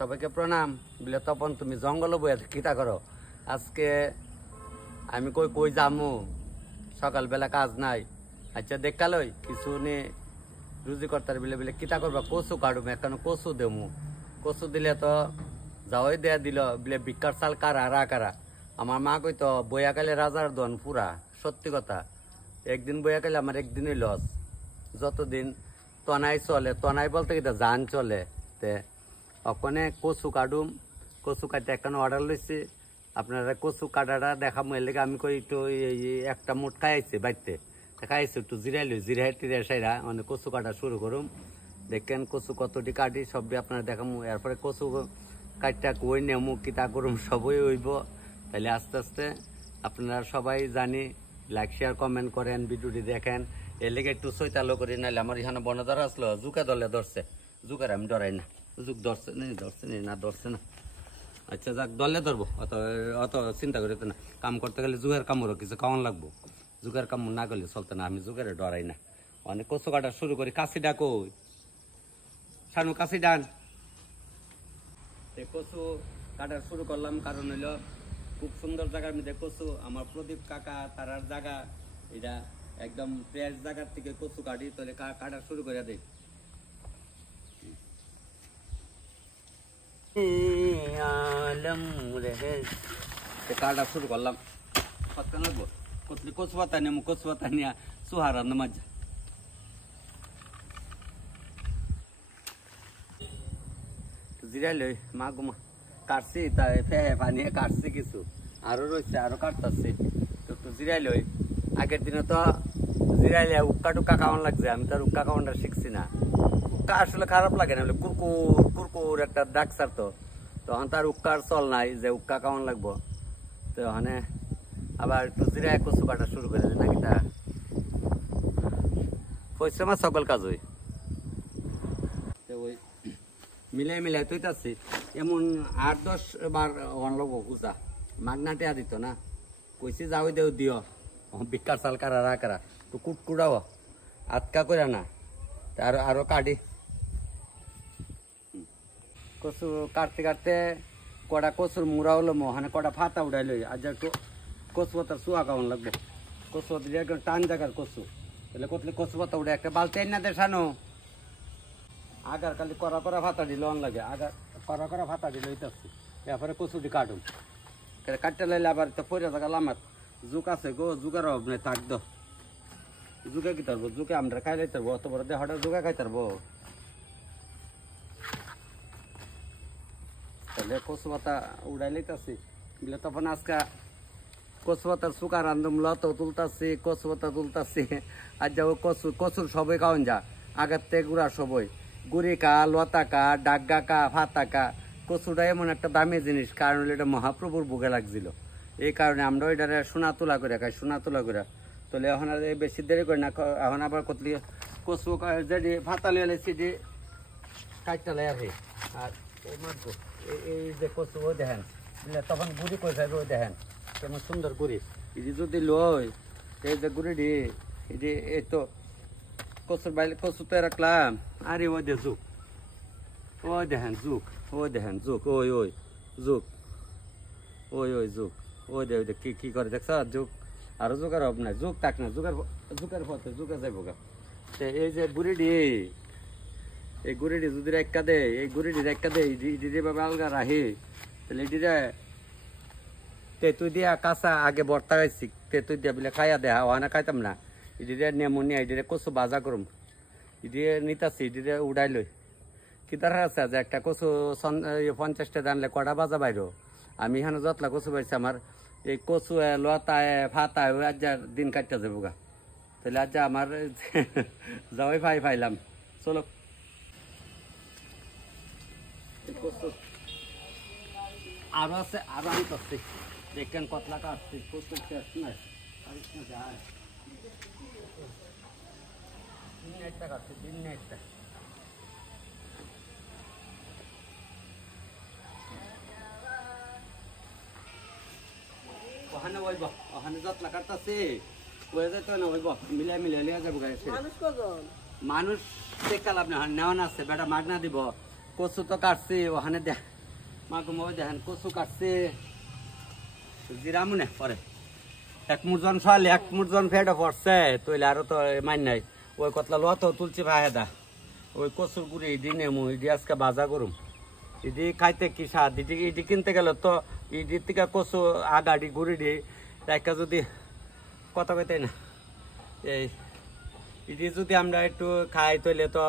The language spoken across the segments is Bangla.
সবাইকে প্রণাম। বলে তপন তুমি জঙ্গল বইয়া কিতা করো? আজকে আমি কই কই যামু, সকালবেলা কাজ নাই। আচ্ছা দেখালই কিছু নে রুজি করতে বলে বলে কিতা করবা, কচু কাটুম, এখন কচু দেমু। কচু দিলে তো যাওয়াই দেয়া দিল বলে ভিক্ষার চাল কারা রা কারা। আমার মা কইতো বইয়া কালে রাজার দন পুরা। সত্যি কথা, একদিন বইয়া কালে আমার একদিনই লস। যতদিন তনাই চলে, তনাই বলতে কি জান চলে। তে ওখানে কচু কাটুম, কচু কাটতে এখন অর্ডার লইছি। আপনারা কচু কাটাটা দেখামো, এর লেগে আমি কই একটু একটা মুঠ খাইছি বাড়িতে, খাইছি একটু জিরাই লই, জিরাই টিরাই সাইরা মানে কচু কাটা শুরু করুম। দেখেন কচু কতটি কাটি সবই আপনারা দেখামো। এরপরে কচু কাটটা কই নেমু কিতা করুম সবই হইব। তাহলে আস্তে আস্তে আপনারা সবাই জানি লাইক শেয়ার কমেন্ট করেন, ভিডিওটি দেখেন। এর লেগে একটু চৈতালো করি, নাহলে আমার এখানে বনধর আসলো জুকা দলে ধরছে। জুকার আমি ডরাই না, জুক ধরছে না ধরছে না। আচ্ছা যাক, দলে ধরবো, অত অত চিন্তা করি তো না। কাম করতে গেলে জুগের কামড়ও কিছু খাওয়ান লাগবো। জুগের কামড় না করলে চলতে না, আমি জুগের ডরাই না। অনেক কচু কাটা শুরু করি। কাশি ডাকো সানু, কাশি ডান। কচু কাটা শুরু করলাম, কারণ হইলো খুব সুন্দর জায়গার মধ্যে কচু। আমার প্রদীপ কাকা তারার জায়গা এটা একদম ফ্রেশ জায়গার থেকে কচু কাটি, তাহলে কাটা শুরু করে দেয়। কাটা শুরু করলাম, লাগবো কতলি কচু পাতা নিয়ে কচু পাতা নিয়ে সুহার মজা। জিরাই লই মা গুমা কাটছি, তাই ফেহে পানি কাটছি কিছু, আরো রয়েছে আরো কাটতেছি। একটু জিরাই লই। আগের দিনে তো জিরাইলে উক্কা টুক্কা খাওয়ান লাগছে, আমি তো আর উক্কা খাওয়ানটা শিখছি না। উক্কা আসলে খারাপ লাগে না, কুরকুর কুরকুর একটা ডাকসার তো, তখন তার উক্কার চল নাই যে উক্কা খাওয়ান লাগবো। তো ওখানে আবার একটু জিরাই কচু কাটা শুরু করে দিই নাকি তা পরিশ্রম সকল কাজ হই। ওই মিলাই মিলাই তৈতাছি এমন 8-10 বার ওয়ান লাগবো পূজা। মাগনাটে দিত না, কইছি যাও দেও দিও ভিক্ষার চাল কারা রা কারা তো কুটকুড়াও আটকা করে না। আর আরো কাটি কচু কাটতে কাটতে কটা কচুর মুড়া হলো মানে কটা ফাতা উঠাই লই। আজ একটু কচু পাতার চুয়া খাওয়ান লাগবো। কচু পাতা দিয়ে একদম টান জায়গার কচু, তাহলে কতলে কচু পাতা উঠে একটা বালতি না দেশানো। আগার খালি করা করা ভাতা দিল অন লাগে, আগার করা করা ভাতা দিল হইতেছি। এরপরে কচু দিয়ে কাটুম, কাটতে লাইলে আবার তো পরে থাকা লামার জুক আছে গো, জুকের অভাব নেই থাক দো। জুকে কি তারবো, জুকে আমরা খাই লাইতে পারবো, অত বড় দেহটা জুকে খাই তারবো। তাহলে কচু পাতা উড়াই লাইতেছি বলে তখন আজকে কচু পাতার চুকা রান্ধুম, লত তুলতাছি কচু পাতা তুলতাছি। আর যাবো কচু কচুর সবই খাওয়ান যা আগের থেকে গুড়া সবই, গুড়ি কা লতা কা ডাগা কা ফাতা কা। কচুটা এমন একটা দামি জিনিস, কারণ এটা মহাপ্রভুর বুকে লাগছিল। এই কারণে আমরা ওইটারে সোনা তোলা করে খাই, সোনা তোলা করে। তাহলে এখন আর বেশি দেরি করি না, এখন আবার কতলি কচু যেটি ফাতা লিয়ে সেটি কাটতে লাই আসে। আর এই মারবো এই যে কচু ও দেখেন তখন গুড়ি করে খাইবে, ওই দেখেন কেমন সুন্দর গুড়ি। এটি যদি লই এই যে গুড়িটি এটি এই তো কচুর বাইলে কচু তো রাখলাম। আরে ওই দে জুক, ওই দেখেন জুক, ওই দেখেন জুক, ওই ওই জুক, ওই ওই জুক, ওই দে ওই দে কি করে দেখছ জুক। আরো জুকার হব নাই, জুক থাক না, জুকের পথে জুকে যাইব গা। এই যে গুড়িটি, এই গুড়িটি যদি রেখা দে, এই গুড়িটি রেখা দে ইডিরে বাবা আলগা রাহি, তাহলে ইডিরে তেঁতুই দিয়া কাঁচা আগে বর্তা খাইছি, তেঁতুই দিয়া বলে খাইয়া দেহা ওখানে খাইতাম না। ইডিরে নেমু নিয়ে ইডিরে কচু বাজা করুম, ইডিরে নিতাছি ইডিরে উড়াই লই। কি দরকার আছে যে একটা কচু 50টা জানলে কটা বাজা বাইরো। আমি এখানে যতলা কচু পাইছি আমার এই কচু লতায় ফাতায় ওই আজ দিন কাটতে যাবো গা। তাহলে আজ আমার যাওয়াই ফাইলাম। চলো কচু আরো আছে, আরো আনতে দেখেন কতলা কাটছি কচু শেষ নাই। একটা কাটছি দিন একটা ওখানে ওইব, ওখানে যতলা কাটতাছি ওই যেতে না ওইব, মিলাই মিলাই লিয়া যাবো গাড়ি। মানুষ দেখা লাভ না, নেওয়ান আছে বেটা মাগনা দিব। কচু তো কাটছি ওখানে দেখ মাগো মো দেখেন কচু কাটছে জিরামু না পরে এক মুরজন ফল এক মুরজন ফেটে পড়ছে তৈলে আরো তো মাইন নাই ওই কতলা লত তুলছি ভাইদা ওই কচুর গুড়ি ইডি নেমু ইডি আজকে বাজা করুম ইডি খাইতে কি স্বাদ ইডি কিনতে গেলে তো ইডির থেকে কচু আগাডি গুড়ি দি একটা যদি কথা কইতে না এই ইডি যদি আমরা একটু খাই তৈলে তো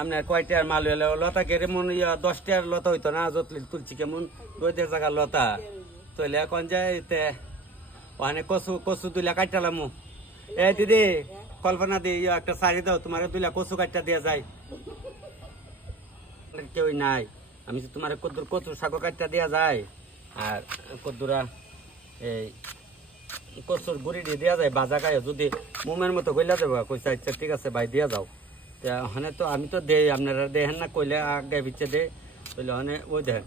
আপনার কয়টার মাল হলে লতা কেড়ে মন 10টার লতা হইতো না যতলি তুলছি কেমন 2 জায়গার লতা তৈলে এখন যায় ওখানে কচু কচু 2 লাখ কাটলাম এ দিদি কল্পনা দি একটা শাড়ি দাও তোমার 2 লাখ কচু কাটটা দেওয়া যায় কেউ নাই আমি তোমার কদ্দুর কচু শাক কাটটা দেওয়া যায় আর কদ্দুরা এই কচুর গুড়ি দিয়ে দেওয়া যায় বাজা খায় যদি মোমের মতো কইলা যাবো কইসা আচ্ছা ঠিক আছে ভাই দিয়া যাও ওখানে তো আমি তো দেই আপনারা দেখেন না কইলে আগে পিছিয়ে দে কইলে ওখানে ওই দেখেন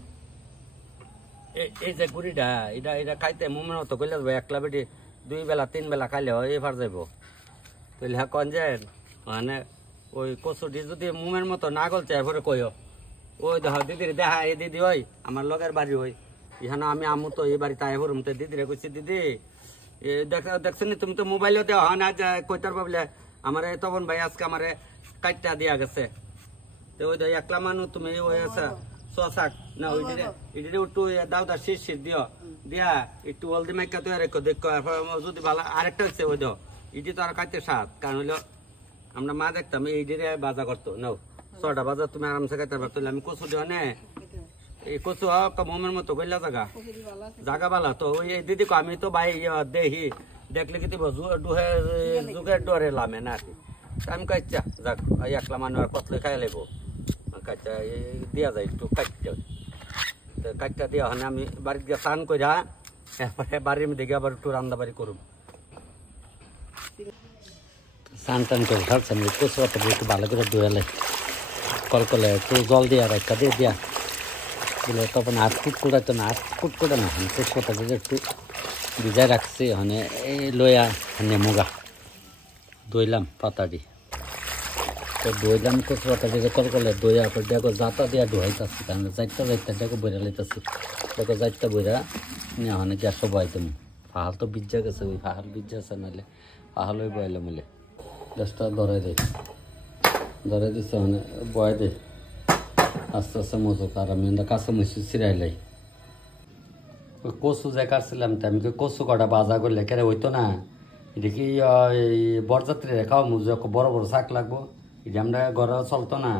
এই যে গুড়িটা এটা এটা খাইতে মোমের মতো কইলা যাবো একলা বেটি 2 বেলা 3 বেলা খাইলে এবার যাইব কইলে কন যায় ওখানে ওই কচুটি যদি মোমের মতো না গলছে এরপরে কইও ওই দেখো দিদির দেখা এই দিদি ওই আমার লগের বাড়ি ওই এখানে আমি আমু তো এই বাড়ি তাই হরুম তো দিদিরে কইছি দিদি দেখছেন তুমি তো মোবাইলও দেওয়া হয় না কইতার বলে আমার তখন ভাই আজকে আমার কাটটা দিয়া গেছে তো ওই একলা মানুষ তুমি ওই আছে শশাক না ওই দিদি একটু দাও শীষ দিও দিয়া একটু হলদি মাইকা তো রেখো দেখো যদি ভালো আরেকটা হচ্ছে ওই দাও ইডি তো আর কাটতে স্বাদ কারণ হইলো আমরা মা দেখতাম এই ডিরে বাজা করতো নাও 6টা বাজা তুমি আরামসে খাইতে পারতো আমি কচু দিও নে এই কচু মোমের মতো কইলা জায়গা জায়গা বালা তো ওই দিদি আমি তো ভাই দেখি দেখলে কি যুগের ডরে লামে না আমি কাচ্চা যাক একলা মানুষ আর কতলে খাই লাগবো কাচ্চা দিয়া যায় একটু কাটটা দেওয়া হয় আমি বাড়িতে গিয়ে স্নান কইরা এরপরে বাড়ির মধ্যে গিয়ে আবার একটু রান্না বাড়ি করুম স্নান টান করে ফেলছেন কচু একটু ভালো করে ধুয়ে কলকলে একটু জল দিয়া রাখা দিয়ে দিয়া দিলে তখন আর কুটকুটাতো না আর কুটকুটা না কচুটাকে একটু ভিজাই রাখছি ওখানে এই লইয়া নেমুগা দইলাম পাতাটি তো দইলাম কচু পাতাটিকে কলকলে দইয়া দেখো জাতা দিয়া ধোয়াইতেছি কারণ যাইতে দেখো বইরা লাইতেছি দেখো যাইতে বইরা নিয়ে ওখানে গ্যাস বয়াইতাম পাহাড় তো বিজ্জা গেছে ওই পাহাড় বিজ্জা আছে নাহলে পাহাড় ওই বয়াইলাম বলে গ্যাসটা ধরাই দিচ্ছে ওখানে বয় দে আস্তে আস্তে মজুক আর আমি কাঁচা মরিচ ছিড়াইলাই ওই কচু যে কাটছিলাম আমি কচু কটা বাজা করলে কেন হইতো না এটা কি বরযাত্রী খাওয়া মুজো বড় বড় শাক লাগবো এটা আমরা ঘরে চলতো না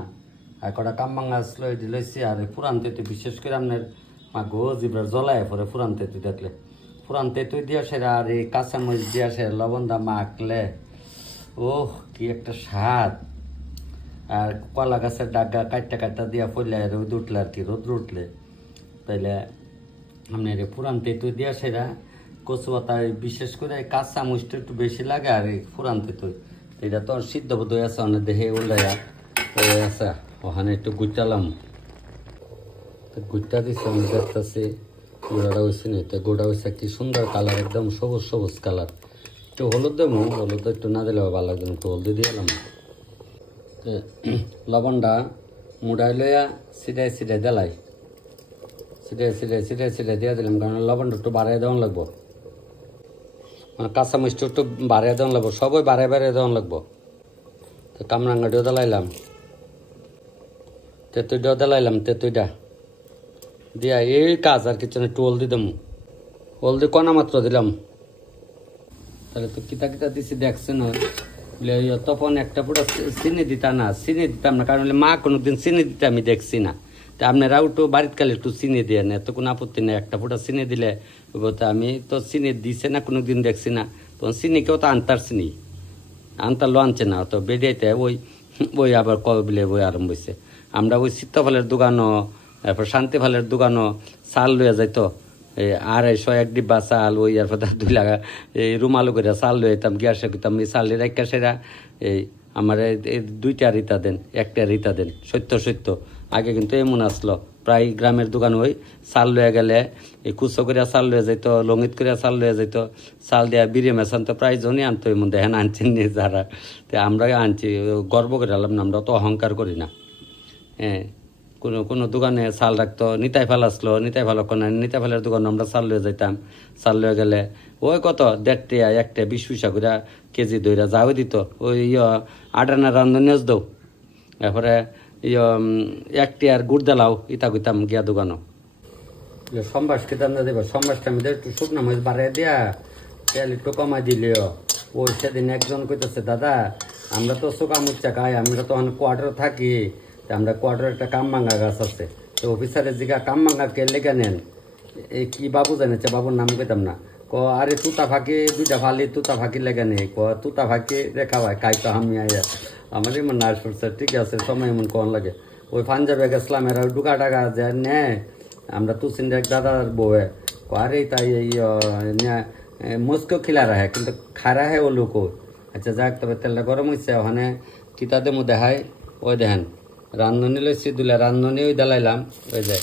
আর কটা কাম্বাং গাছ লইছি আর পুরান তেঁতুই বিশেষ করে আপনার মা গো জিবরার জ্বলায় পরে পুরান তেঁতুই দেখলে পুরান তেঁতুই দিয়ে সেরা আর এই কাঁচা মরিচ দিয়ে সে লবণ দা মাখলে ওহ কি একটা স্বাদ আর কলা গাছের ডাগা কাটটা দিয়া পড়লে রোদ উঠলে আর কি রোদ্র উঠলে তাইলে আপনার পুরান তেঁতুই দিয়া সেরা কচু পাতা বিশেষ করে কাঁচা মরিচটা একটু বেশি লাগে আর পুরান তেঁতুই এটা তো সিদ্ধ বোধ আছে অনেক দেহে উল্লাইয়া আছে ওখানে একটু গুটালাম গুটা দিচ্ছে আমি দেখতেছি গোড়াটা হয়েছে না তো গোড়া হয়েছে কি সুন্দর কালার একদম সবুজ সবুজ কালার একটু হলুদ দেবো হলুদ একটু না দিলে ভালো লাগবে একটু হলুদ দিয়ে এলাম লবণটা মুড়াই লইয়া ছিটাই দিলাই ছিটাই দিয়ে দিলাম কারণ লবণটা একটু বাড়াই দেওয়া লাগবো মানে কাঁচা মিষ্টি একটু বাড়াই দেওয়া লাগবো সবই বাড়াই দেওয়া লাগবো তো কামরাঙ্গাটিও দিলাইলাম তেঁতুইটাও দিলাইলাম তেঁতুইটা দিয়া এই কাজ আর কিছু একটু হলদি দেবো হলদি কণা মাত্র দিলাম তাহলে তো কিতা দিছি দেখছেন তখন একটা পুরো চিনি দিতাম না চিনি দিতাম না কারণ মা কোনোদিন চিনি দিতে আমি দেখছি না তা আপনারাও একটু বাড়িতে কালে একটু চিনি দিয়ে না এত কোনো আপত্তি নেই একটা ফুটা চিনি দিলে আমি তো চিনি দিছে না কোনোদিন দেখছি না তখন চিনি কেউ তো আনতারলো আনছে না তো বেরিয়েতে ওই আবার কবে বলে বই আরম্ভ হয়েছে আমরা ওই সীতাফলের দোকানও তারপর শান্তিফলের দোকানও চাল লইয়া যাইতো 250 এক ডিব্বা চাল ওই আর 2 লাখ এই রুমালু করে চাল লই যেতাম গ্যাসে করতাম এই চালের রেখা সেরা এই আমার 2টা রিতা দেন 1টা রিতা দেন সত্য আগে কিন্তু এমন আসলো প্রায় গ্রামের দোকান ওই চাল লয়ে গেলে এই কুচো করে চাল লয়ে যেত লঙ্গিত করে চাল লয়ে যেত চাল দেওয়া বিড়ি মেশান তো প্রায় জনই আনতো এমন দেখেন আনছেন নি যারা তো আমরা আনছি গর্ব করে আলাম না আমরা তো অহংকার করি না হ্যাঁ কোনো কোনো দোকানে চাল রাখতো, নিতাই ফেল আসলো, নিতাই ফেল না, নিতাই ফেলের দোকানে আমরা চাল লয়ে যাইতাম। চাল লয়ে গেলে ওই কত 1.5 টাকা 1 টাকা 20 পয়সা করে কেজি দইরা যাও দিত। ওই আডানা রান্ধনি দৌ, এরপরে 1 টাকার গুড় দালাও ইতা কইতাম গিয়া দোকানও। সম্বাস খেতাম না দেবা, সম্বাসটা আমি একটু শুকনা মাছ বাড়াই দিয়া তেল একটু কমাই দিলেও। ওই সেদিন একজন কইতেছে, দাদা আমরা তো চোকা মুচ্চা খাই, আমরা তো কোয়ার্টার থাকি, আমরা কোয়ার্টার একটা কামমাঙ্গা গাছ আছে, তো অফিসারের জিগা কামমাঙ্গা কে লেগে নেন, এই কি বাবু জানেছে, বাবুর নাম কইতাম না। আরে তুতা ফাঁকি 2টা ফালি, তুতা ফাঁকি লেগে নেই। তুতা ফাঁকি রেখা হয় খাই তো আমি আইয়া আমার এমন নার্স পড়ছে, ঠিক আছে সময় এমন কন লাগে। ওই পাঞ্জাবে গেছিলাম, এরা ডুকা টাকা যে নেয়, আমরা তুসিন এক দাদার বউয়ে আরে তাই মুস্কো খিলা রাখে কিন্তু খারা হয় ও লোক। আচ্ছা যাক, তবে তেলটা গরম হয়েছে, ওখানে কিতাতে মো দেখায়। ওই দেখেন রান্ধনি লইছি, দুলা রান্ধনি ওই দালাইলাম, ওই যে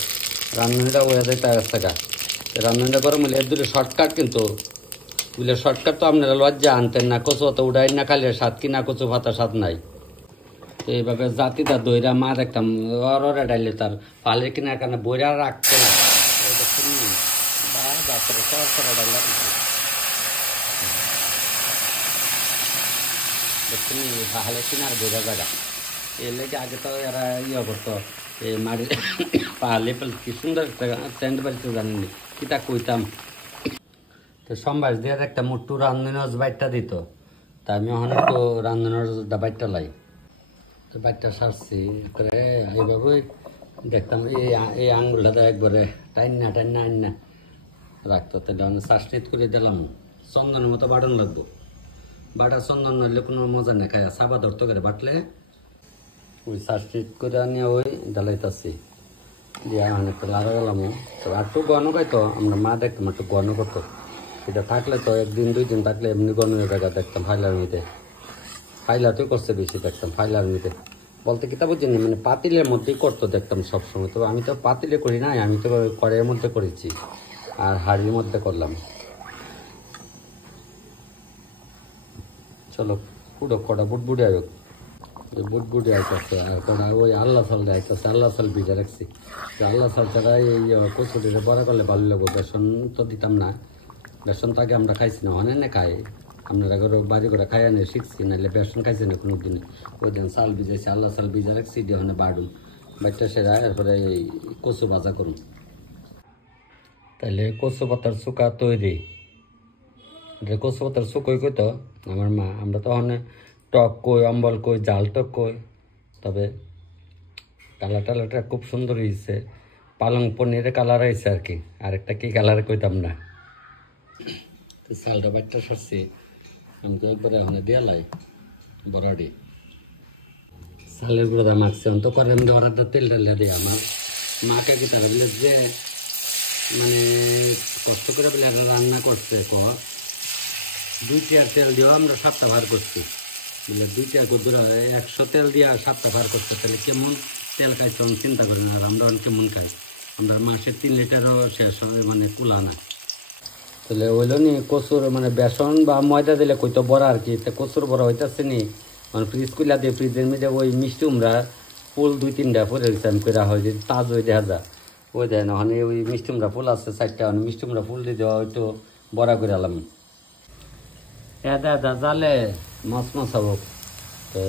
রান্ধনিটা ওই যায় 4 টাকা। রান্ধনিটা গরম হলে এর দুটো শর্টকাট, কিন্তু বুঝলে শর্টকাট তো আপনারা লজ্জা আনতেন না, কচু অত উড়াই না খাইলে স্বাদ কি না, কচু ভাতা স্বাদ নাই। তো এইভাবে জাতিটা দইরা মা দেখতাম অরে ডাইলে তার পালের কিনার কারণে বইরা রাখতো না। পাহাড়ের কিনার বইরা জায়গা এর লেগে আগে তো এরা করতো, এই মাটির পাহাড়ে কি সুন্দর একটা টেন্ট বাড়িতে জানেননি কিতা কইতাম। তো সম্বাস দিয়ে একটা মুট্টু রান্ধনজ বাইটটা দিত, তা আমি ওখানে তো রান্ধনজ বাইটটা লাই, তো বাইটটা সারছি করে এইভাবে দেখতাম এই আঙ্গুলটা একবারে টাইনা টাইনা আইনা রাখতো। তাহলে আমি সাস্টিত করে দিলাম, চন্দনের মতো বাটন লাগবো, বাটা চন্দন নইলে কোনো মজা নেই খায়, সাবা ধরতো করে বাটলে ওই সাস্টিত করে আনিয়ে ওই ডালাইতাছি দিয়া অনেকটা লাগা গেলাম। তো একটু গণ খাইতো, আমরা মা দেখতাম একটু গণ করতো, এটা থাকলে তো 1 দিন 2 দিন থাকলে এমনি গণের জায়গা দেখতাম ফাইলার মধ্যে, ফাইলাতেই করছে বেশি দেখতাম ফাইলার মধ্যে বলতে কিতা বুঝছেন, মানে পাতিলের মধ্যেই করতো দেখতাম সবসময়। তবে আমি তো পাতিলে করি নাই, আমি তো কড়াইয়ের মধ্যে করেছি আর হাড়ির মধ্যে করলাম। চলো পুরো কটা বুটবুটে আয়োগ, বুটবুটে আইতেছে আর কটা ওই আল্লাহ সাল আইতেছে, আল্লাহ সাল ভিজে রাখছি। আল্লাহ সাল ছাড়া এই কচুরিটা বড়া করলে ভালো লাগবো। বেসন তো দিতাম না, বেসন তো আগে আমরা খাইছি না, অনেক না খাই, আপনারা ঘরে বাড়ি করে খাই আনে শিখছি, নাহলে বেসন খাইছি না কোনো দিনে। ওই দিন চাল ভিজাইছি, আল্লাহ চাল ভিজা রাখছি দিয়ে ওখানে বাড়ুন বাড়িটা সেরা, এরপরে এই কচু ভাজা করুন। তাহলে কচু পাতার চুকা তৈরি, কচু পাতার চুকই কই তো আমার মা, আমরা তো ওখানে টক কই, অম্বল কই, জাল টক কই। তবে কালার টালারটা খুব সুন্দর হয়েছে, পালং পনিরের কালার হয়েছে আর কি, আরেকটা কি কালার কইতাম না। চালটা বাচ্চা সরছি আমি তো একবারে ওখানে দিয়ালাই বড়াডি চালের গুঁড়া মাখছে তো করে ওরা তেল ডালিয়া দিয়ে আমার মাকে কি তারা বলে যে মানে কষ্ট করে বলে রান্না করছে 2 টাকার তেল দিয়েও আমরা 7টা ভার করছি, বলে 2 টাকা করে 100 তেল দিয়ে 7টা ভার করছে। তাহলে কেমন তেল খাইছে আমি চিন্তা করি না, আর আমরা কেমন খাই, আমরা মাসে 3 লিটারও শেষ হয় মানে কুলা না। তাহলে হইল নি কচুর মানে বেসন বা ময়দা দিলে কইতো বড়া আর কি, কচুর বড়া হইতেছে নি মানে ফ্রিজ কুলা দিয়ে ফ্রিজের মধ্যে ওই মিষ্টি উমরা ফুল 2-3টা পরে গেছে আমি কইরা হয় যদি তাজ হয়ে দেখা যায়। ওই দেন ওখানে ওই মিষ্টি উমরা ফুল আছে 4টা, মিষ্টি উমরা ফুল দিয়ে দেওয়া হয়তো বড়া করে আলাম দাদা জালে মাছ মাছ হব। তো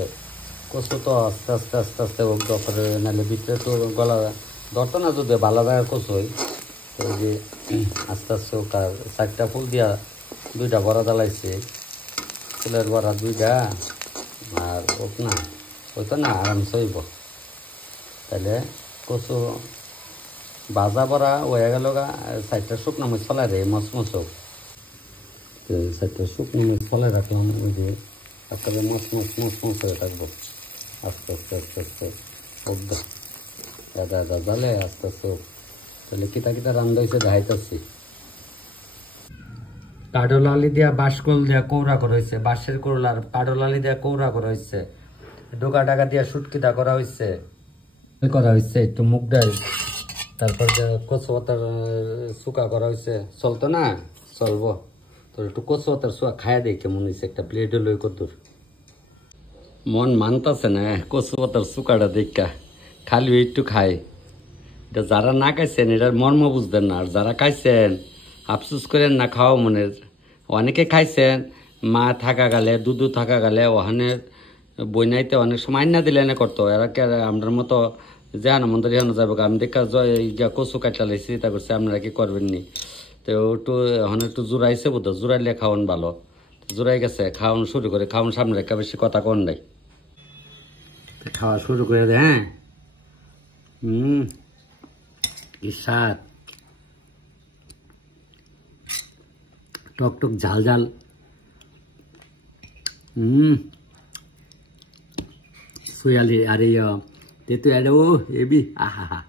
কচু তো আস্তে আস্তে আস্তে আস্তে হোক তারপরে নাহলে ভিতরে তো গলা ধরতো না, যদি ভালো জায়গার কচু হয়। তো যে আস্তে আস্তে হোক, আর 4টা ফুল দিয়া 2টা বড়া জ্বালাইছে, ফুলের বড়া 2টা আর হোক না হইতো না আরামসে হইব। তাহলে কচু ভাজা বড়া হয়ে গেল গা, 4টা শুকনো মরিচ ফলাই রে মচমচ হোক। 4টা শুকনো মরিচ ফলাই রাখলাম, ওই যে তারপরে মচমচ হয়ে থাকবো আস্তে আস্তে আস্তে আস্তে হোক দাদা দাদা জালে আস্তে আস্তে হোক। তাহলে কিতা কিতা রান্না হয়েছে দেখাইতেছি। কাঠল আলি দিয়া বাঁশকল দিয়া কৌড়া করা হয়েছে, বাঁশের করলার কাঠল আলি দিয়া কৌড়া করা হয়েছে, ডোকা টাকা দিয়া সুটকিটা করা হয়েছে একটু মুগ ডাল, তারপর কচু পাতার চুকা করা হয়েছে। চলতো না চলবো, তোর একটু কচু পাতার চুকা খাইয়া দেয় কেমন হয়েছে, একটা প্লেটে লই কতর মন মানতাছে না কচু পাতার চুকাটা দেখা, খালি একটু খাই এটা যারা না খাইছেন এটার মর্ম বুঝতেন না, আর যারা খাইছেন আফসোস করেন না, খাওয়া মনের। অনেকে খাইছেন মা থাকা গেলে দুধু থাকা গেলে ওখানে বইনাইতে অনেক সময় না দিলে এনে করতো, এরা কে আমরার মতো যে আনমন্দ রেহানো যাবে। আমি দেখা কচু কাটলা লাইছি চিন্তা করছি আপনারা কি করবেন নি, তো একটু ওখানে একটু জোড়াইছে বোধ, জোড়াইলে খাওয়ান ভালো, জোড়াই গেছে খাওয়ানো শুরু করে, খাওয়ান সামনে রেখা বেশি কথা কন নাই, খাওয়া শুরু করে দে। হ্যাঁ কি স্বাদ, টক টক ঝাল ঝাল। সুয়ালি আরে তেতো আরে ও এবি আহা হা,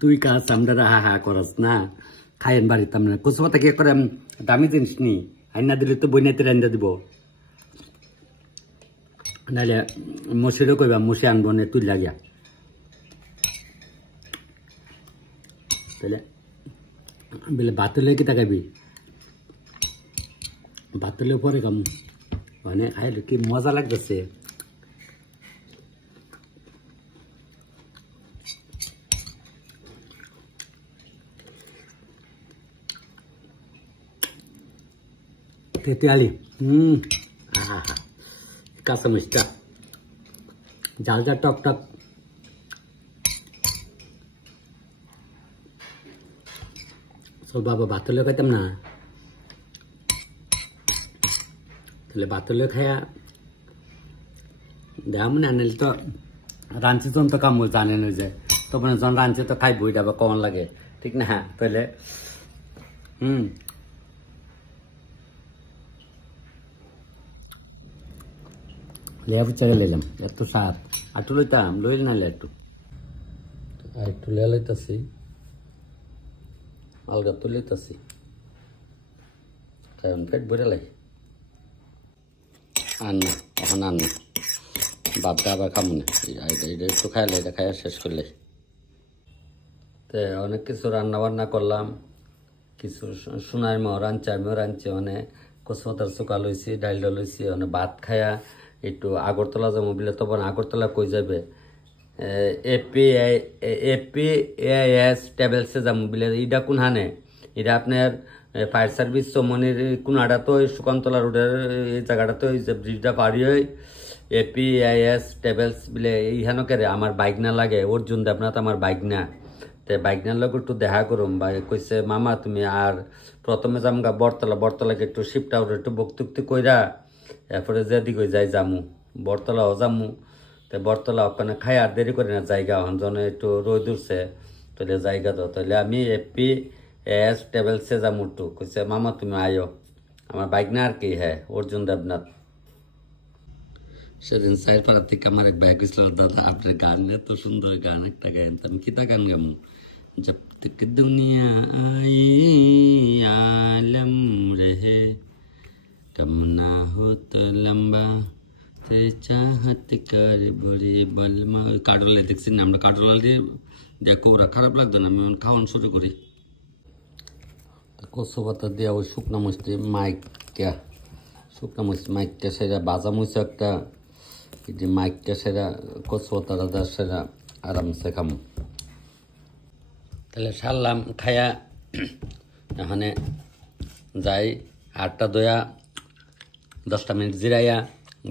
তুই কাজ আমরা হা হা করস না, খাইন বাড়িতে আমরা কচু পাতা কি করে দামি জিনিস নি, আইনা দিলে তো বইনাতে রান্না দিব, নাহলে মশিরও কইবা মশি আনবো না তুই লাগিয়া, তাহলে বলে ভাত হলে কি তাকাবি, ভাত হলে পরে কাম মানে খাইলে কি মজা লাগতেছে। তেতিয়ালি কাঁচা মিষ্টা ঝাল ঝাল টক টক, চল বাবা ভাত হলে খাইতাম না, তাহলে ভাত হলে খায়া দেখা মনে আনিল তো রাঁধছি জন তো কাম জানে না যে, তখন যখন রাঁধছে তো খাইবো, এটা আবার কমন লাগে ঠিক না, তাহলে লেবু চাগে লাইলাম, এত স্বাদ, আটু লইতাম লইল নাইলে একটু একটু লে লইতাছি, আলগা তো লইতাছি, কারণ পেট ভরে লাই আন না, এখন আন না, বাপটা আবার খামো না, এটা একটু খাইলে, এটা খাইয়া শেষ করলে। তো অনেক কিছু রান্না বান্না করলাম, কিছু সোনার মাও রাঁধছে, আমিও রাঁধছি, মানে কচু পাতার চোকা লইছি, ডাইলটা লইছি, মানে ভাত খায়া একটু আগরতলা যাবো বলে, তখন আগরতলা কই যাবে APAS ট্রাভেলসে যাবো বলে, এটা কোন হানে, এটা আপনার ফায়ার সার্ভিস চমনির কোন আড়া তো সুকান্তলা রোডের এই জায়গাটা তো যে ব্রিজটা পারি হয় APAS ট্রাভেলস বলে, এইখানে কেরে আমার বাইক না লাগে, অর্জুন দেবনাথ আমার বাইক না, তো বাইকনার লোক একটু দেখা করুম, বা কইছে মামা তুমি আর প্রথমে যামগা বরতলা, বরতলাকে একটু শিফট আউট একটু বক্তুক্তি কইরা এরপরে যেদিকে যাই যামু বরতলাও যামু, তো বরতলা ওখানে খাই আর দেরি করে না, জায়গা হন একটু রোদ উঠছে, তাহলে জায়গা দাও, তাহলে আমি APAS ট্রাভেলসে যামু একটু, কইছে মামা তুমি আয়ো, আমার বাইক না আর কি, হ্যাঁ অর্জুন দেবনাথ। সেদিন সাইড পাড়ার থেকে আমার এক বাইক গেছিল, দাদা আপনার গান এত সুন্দর গান একটা গান, আমি কিতা গান গামু, जब तक दुनिया आए आलम रहे कम ना हो तो लंबा ते चाहत कर बड़े बलमा। কাঠরোলা দেখছি না আমরা, কাঠরোলা দেখো ওরা খারাপ লাগতো না, আমি খাওয়ানো শুরু করি। কচু পাতা দিয়ে ওই শুকনো মরিচ মাইকা, শুকনো মরিচ মাইকটা সেরা বাজা মরিচ একটা, মাইকটা সেরা কচু পাতা সেরা আরামসে খামো। তাহলে সারলাম খায়া, এখানে যাই 8টা দয়া 10টা মিনিট জিরাইয়া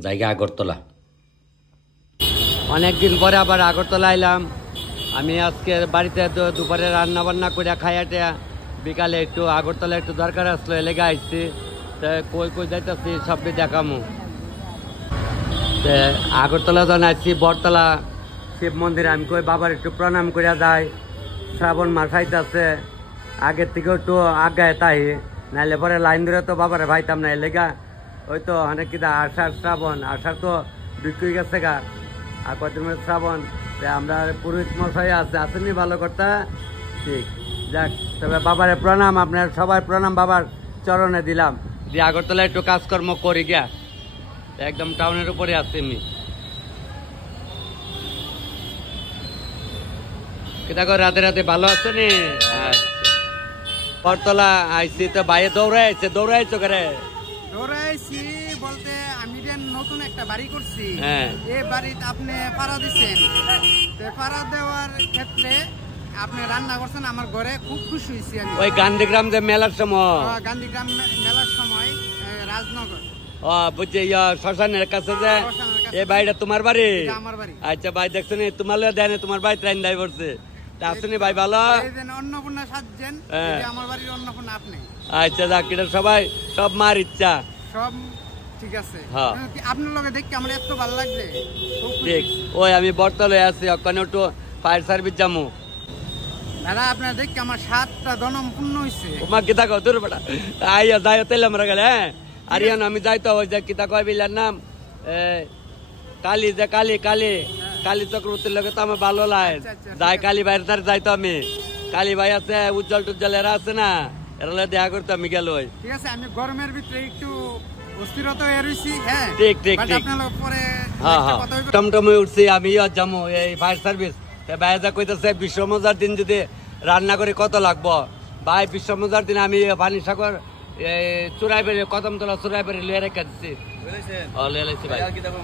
জায়গা আগরতলা। অনেকদিন পরে আবার আগরতলা এলাম আমি, আজকে বাড়িতে দুপুরে রান্না বান্না করে খাইয়াটা বিকালে একটু আগরতলা একটু দরকার আসলো, এলাকা আসছি, কই কই যাইতেছি সবই দেখামু। আগরতলা যখন আসছি বরতলা শিব মন্দিরে, আমি কই বাবার একটু প্রণাম করে যাই, শ্রাবণ মাস আইতাছে, আগের থেকে একটু আগায় তাই, নাহলে পরে লাইন ধরে তো বাবারে ভাইতাম না, এলাকা ওই তো অনেক কিনা আষাঢ় শ্রাবণ, আষাঢ় তো বিক্রি গেছে গা, আর কদিন শ্রাবণ, আমরা পুরোহিত মশাই আসেনি ভালো করতে, ঠিক যাক, তবে বাবারে প্রণাম, আপনার সবাই প্রণাম বাবার চরণে দিলাম, দিয়ে আগরতলা একটু কাজকর্ম করি গিয়া, একদম টাউনের উপরে আসছি আমি। দেখো রাতে রাতে ভালো আছে নি? বরতলা আইসি তো বাইরে দৌড়াইছে, দৌড়াইছো করে? দৌড়াইছি বলতে আমি নতুন একটা বাড়ি করছি, এই বাড়িতে আপনি ভাড়া দিচ্ছেন, ভাড়া দেওয়ার ক্ষেত্রে আপনি রান্না করছেন আমার ঘরে, খুব খুশি হয়েছি আমি। ওই গান্ধীগ্রাম যে মেলার সময়, গান্ধীগ্রাম মেলার সময় রাজনগর, বুঝছি শ্মশানের কাছে যে এই বাড়িটা তোমার বাড়ি? আমার বাড়ি। আচ্ছা ভাই দেখছো নি তোমার দেয় তোমার ভাই ট্রেন দায় পড়ছে আসছেনি ভাই ভালো। অন্নপূর্ণা সাজছেন, আমার বাড়ির অন্নপূর্ণা আপনি। আচ্ছা যাক, এটা সবাই সব মার ইচ্ছা, সব ঠিক আছে। আপনার লগে দেখি আমার এত ভালো লাগছে। ঠিক ওই আমি বর্তলে আছি, ওখানে একটু ফায়ার সার্ভিস যাবো। দাদা আপনার দেখি আমার 7টা জনম পূর্ণ হয়েছে। তোমার কিতা কো তোর বেটা আইয়া যাই তেল আমরা গেলে। হ্যাঁ আরিয়ান আমি যাইতো ওই যে কিতা কয় বিলার নাম কালী, যে কালী কালী কালী চক্রবর্তীর লোকে তো আমার ভালো লাগে, যাই কালী ভাইয়ের তার যাইতো আমি। কালী ভাই আছে, উজ্জ্বল টুজ্জ্বল এরা আছে না, এরা দেখা করতো আমি গেল। ঠিক আছে, আমি গরমের ভিতরে একটু অস্থিরতা হয়ে রইছি। হ্যাঁ ঠিক ঠিক ঠিক, পরে টমটমে উঠছি আমি যাবো এই ফায়ার সার্ভিস। ভাই যা কইতেছে বিশ্বমজার দিন যদি রান্না করে কত লাগবো ভাই, বিশ্বমজার দিন আমি পানি সাগর চুরাই বেড়ে কদমতলা চুরাই বেড়ে লিয়ে রেখে দিচ্ছি।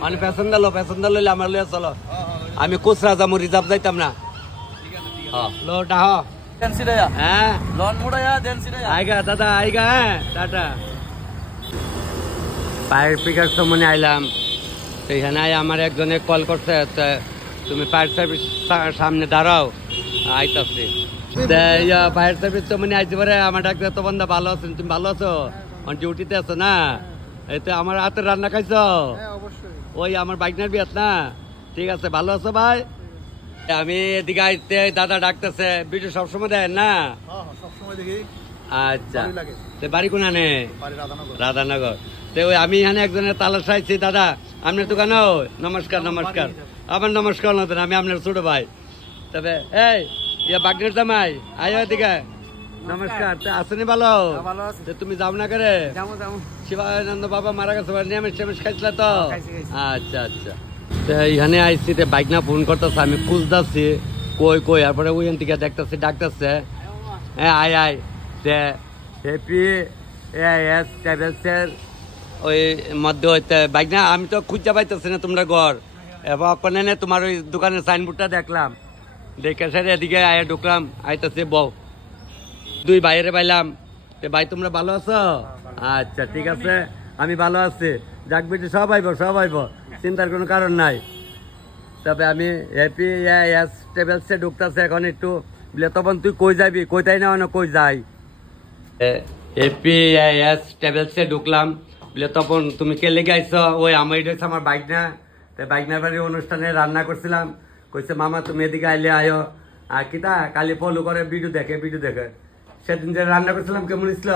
মানে প্যাসেঞ্জার লইলে আমার লিয়ে চলো, আমি কুচরা যাবো, রিজার্ভ যাইতাম না। লোটা হ্যাঁ আইগা দাদা আইগা, হ্যাঁ টাটা। ফায়ার পিকার সময় আইলাম, সেইখানে আমার একজনে কল করছে তুমি ফায়ার সার্ভিস সামনে দাঁড়াও, আইতাছি। ফায়ার সার্ভিস তো মানে আইতে পারে আমার ডাক্তার তো বন্ধা ভালো আছেন, তুমি ভালো আছো? আমার ডিউটিতে আছো না? এই তো আমার হাতের রান্না খাইছো? ওই আমার বাইকনার বিয়াত না? ঠিক আছে, ভালো আছো ভাই? আমি এদিকে আইতে দাদা ডাকতেছে, ভিডিও সবসময় দেন না? আচ্ছা, বাড়ি কোন আনে? রাধানগর। ওই আমি এখানে একজনের তালাশ আইছি। দাদা আপনার দোকানে? নমস্কার নমস্কার, আমার নমস্কার নতুন, আমি আপনার ছোট ভাই। তবে এই বাগনের জামাই আয়ো এদিকে, নমস্কার। আসেনি ভালো? তুমি যাও না করে? শিবানন্দ বাবা মারা গেছে, নিরামিষ খাইছিল তো? আচ্ছা আচ্ছা, এখানে আইসি, বাইক না ফোন করতেছে, আমি খুঁজতেছি কই কই, তারপরে ওইখান থেকে দেখতেছি ডাকতেছে, হ্যাঁ আয় আয় হ্যাপি এস ট্রাভেলসের ওই মধ্যে হইতে বাইক না, আমি তো খুঁজতে পাইতেছি না তোমরা ঘর। এবার ওখানে তোমার ওই দোকানের সাইনবোর্ডটা দেখলাম, দেখে স্যার এদিকে আয়া ঢুকলাম, আইতেছে বউ, দুই ভাইয়েরে পাইলাম। ভাই তোমরা ভালো আছো? আচ্ছা ঠিক আছে, আমি ভালো আছি। যাক বেটি সব আইব, সব আইব, চিন্তার কোনো কারণ নাই। তবে আমি হ্যাপি এস ট্রাভেলসে ঢুকতেছে এখন একটু, বলে তখন তুই কই যাবি? কই তাই না কই যাই? হ্যাপি এস ট্রাভেলসে ঢুকলাম, বলে তখন তুমি কে লেগে আইছো? ওই আমার এটা হচ্ছে আমার বাইক না, বাইকনার বাড়ির অনুষ্ঠানে রান্না করছিলাম, কইছে মামা তুমি এদিকে আইলে আয়ো। আর কিতা কালি ফলো করে ভিডিও দেখে সেদিন যে রান্না করছিলাম কেমন ছিল?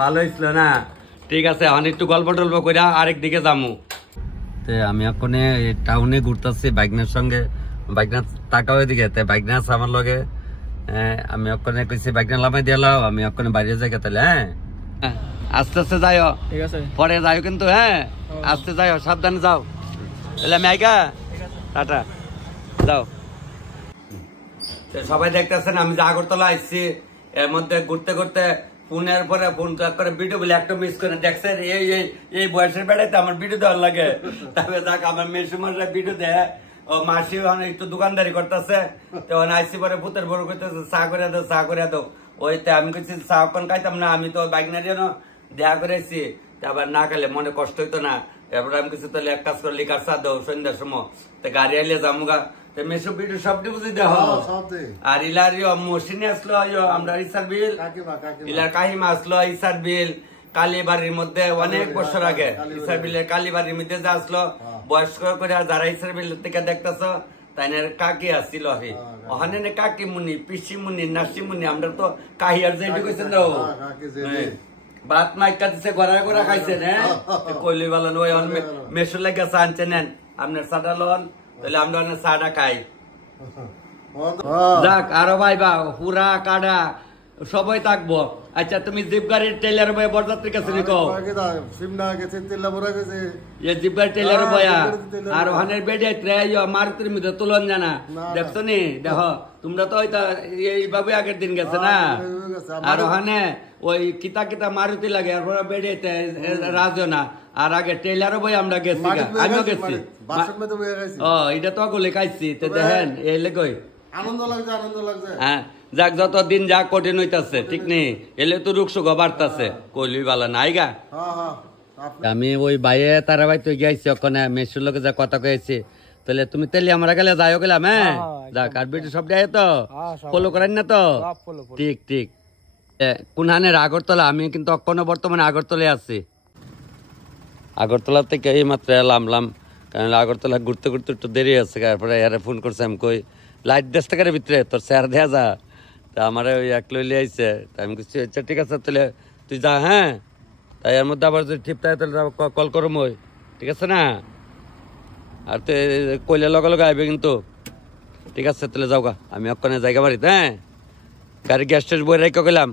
ভালো হয়েছিল না? ঠিক আছে, এখন একটু গল্প টল্প করে আরেক দিকে যাবো। আমি এখন টাউনে ঘুরতেছি বাইকনার সঙ্গে, বাইকনার টাকা ওইদিকে, বাইকনা আছে আমার লগে। আমি ওখানে কইছি বাইকনা লামাই দিলাও, আমি ওখানে বাইরে যাই তাহলে। হ্যাঁ আস্তে আস্তে যাইও, ঠিক আছে? পরে যাইও কিন্তু, হ্যাঁ আস্তে যাইও, সাবধানে যাও। তাহলে আমি আইগা, টাটা, যাও। সবাই দেখতেছেন আমি যে আগরতলা আসছি, এর মধ্যে ঘুরতে ঘুরতে ফোনের পরে ফোন করে ভিডিও বলে একটা মিস করে দেখছেন। এই বয়সের বেড়াইতে আমার ভিডিও দেওয়ার লাগে। তবে যাক, আমার মেসুমারা ভিডিও দেয়, ও মাসি একটু দোকানদারি করতেছে, তখন আইসি পরে ভূতের বড় করতেছে, চা করে দাও চা করে দাও। ওইতে আমি কইছি চা কোন খাইতাম না, আমি তো বাইক না যেন দেখা করেছি, আবার না খেলে মনে কষ্ট হইতো না। এরপরে আমি কিছু তাহলে এক কাজ করে লিকার চা দাও সন্ধ্যার সময়, গাড়ি আইলে যামুগা মেসো ভিডিও সবটি বুঝি দেহ। আর ইলার মসিনে আসলো আমরা ইসার বিল, ইলার কাহিমা আসলো ইসার বিল কালীবাড়ির মধ্যে অনেক বছর আগে। ইসার বিলের কালীবাড়ির মধ্যে যা আসলো বয়স্ক করে যারা ইসার বিল থেকে দেখতেছ তাই কাকি আসছিল, ওখানে কাকি মুনি, পিসি মুনি, নাসি মুনি, আমরা তো কাহিয়ার যেটু কইছেন না ভাত মাইকা দিছে, গড়া গড়া খাইছেন। হ্যাঁ কইলি বলেন ওই মেসো লেগে চা আনছে, নেন আপনার চাটা লন, তাহলে আমরা চাটা খাই। যাক আরো ভাই বা পুরা কাটা সবাই থাকবো। আচ্ছা তুমি জিপ গাড়ির টেলার বয়া বরযাত্রীর কাছে নিকো সিমনা গেছে তেলা বড়া গেছে ये जिब्बर टेलर बया আর ওখানের বেডে ট্রেয় মারুতির মধ্যে তুলন জানা দেখছো নি দেখো তোমরা তো হয়তো এইভাবে আগের দিন গেছে না আর ওখানে ওই কিতা কিতা মারুতি লাগে আর ওরা বেডে রাজও না আর আগে টেলারও বই আমরা গেছি আমিও গেছি ও এটা তো গলে খাইছি তো দেখেন এই লেগই আনন্দ লাগছে হ্যাঁ যাক যত দিন যা কঠিন হইতাছে ঠিক নেই এলে তো রুখ সুখ বাড়তাছে কইলি বালা নাই গা আমি ওই বাইরে তারা ভাই তুই গেছি ওখানে মেসুর লোকে যা কথা কয়েছি তাহলে তুমি তেলি আমরা গেলে যাইও গেলাম হ্যাঁ যাক আর বেটি সব দেয় তো ফলো করেন না তো ঠিক ঠিক কোনহানের আগরতলা আমি কিন্তু অক্ষণ বর্তমানে আগরতলায় আছি আগরতলা থেকে এই মাত্র এলাম কারণ আগরতলা ঘুরতে ঘুরতে একটু দেরি আছে তারপরে এর ফোন করছে আমি কই লাইট 10 টাকার ভিতরে তোর স্যার দেয়া যা তা আমার ওই এক লইলে আইছে তাই আমি কিছু আচ্ছা ঠিক আছে তাহলে তুই যা হ্যাঁ তাই এর মধ্যে আবার যদি ঠিক থাকে তাহলে কল করম ওই ঠিক আছে না আর তো কইলে লগে আইবে কিন্তু ঠিক আছে তাহলে যাও গা আমি ওখানে জায়গা বাড়িতে হ্যাঁ গাড়ি গ্যাস টেস বই রেখে গেলাম